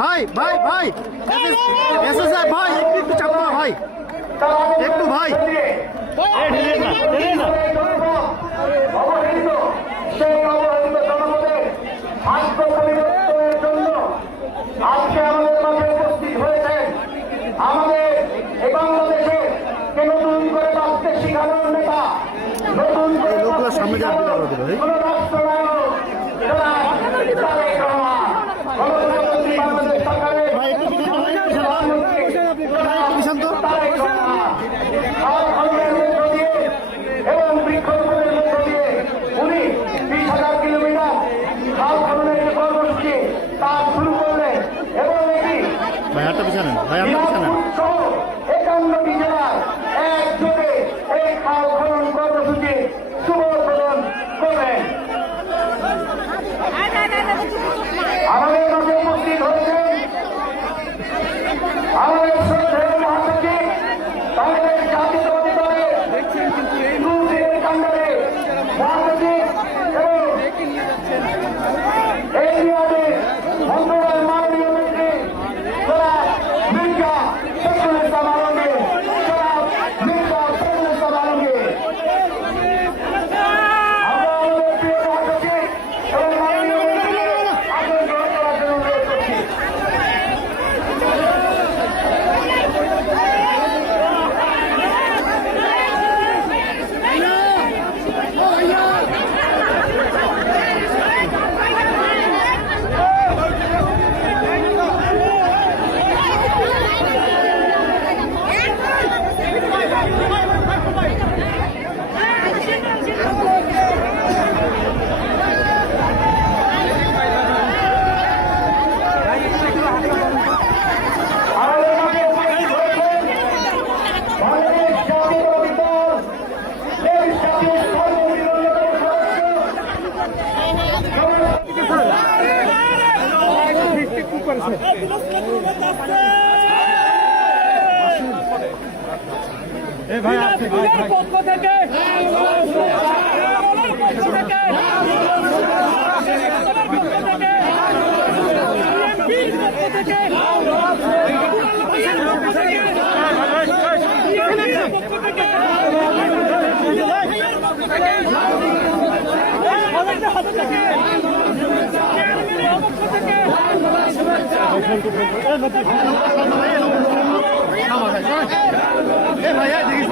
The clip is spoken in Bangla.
ভাই ভাই ভাই এসএসআর ভাই একটু চাপ দাও ভাই, একটু ভাই আজকে আমাদের মাঝে উপস্থিত হয়েছেন আমাদের এই বাংলাদেশে নতুন করে বাঁচতে শিখানোর নেতা, নতুন করে সামনে যাওয়ার রাষ্ট্রনায়ক তারেক রহমান, গণপ্রজাতন্ত্রী বাংলাদেশ সরকারের তারেক রহমান এবং বৃক্ষরোপণের মধ্য দিয়ে উনি 20,000 কিলোমিটার খাল খননের যে কর্মসূচি তা শুরু করলেন এবং এটি 51টি জেলায় একযোগে এই খাল খনন কর্মসূচি শুভ উদ্বোধন করলেন। আমাদের মাঝে উপস্থিত হয়েছেন আমাদের শ্রদ্ধেয় মহাসচিব বাংলাদেশ জাতীয়তাবাদী দলের দুদিনের কাণ্ডারে মহাসচিব এবং এই মেয়াদে মন্ত্রণালয়ের মাননীয় মন্ত্রী জনাব মির্জা ফখরুল ইসলাম আলমগীর, জনাব মির্জা ফখরুল ইসলাম আলমগীর। আমরা আমাদের প্রিয় মহাসচিব এবং মাননীয় মন্ত্রীকে আসন গ্রহণ করার জন্য অনুরোধ করছি। আমাদের মাঝে উপস্থিত হয়েছেন বাংলাদেশ জাতীয়তাবাদী দল এই জাতীয় সর্বদলীয় অন্যতম পক্ষ থেকে ভাইয়া দেখি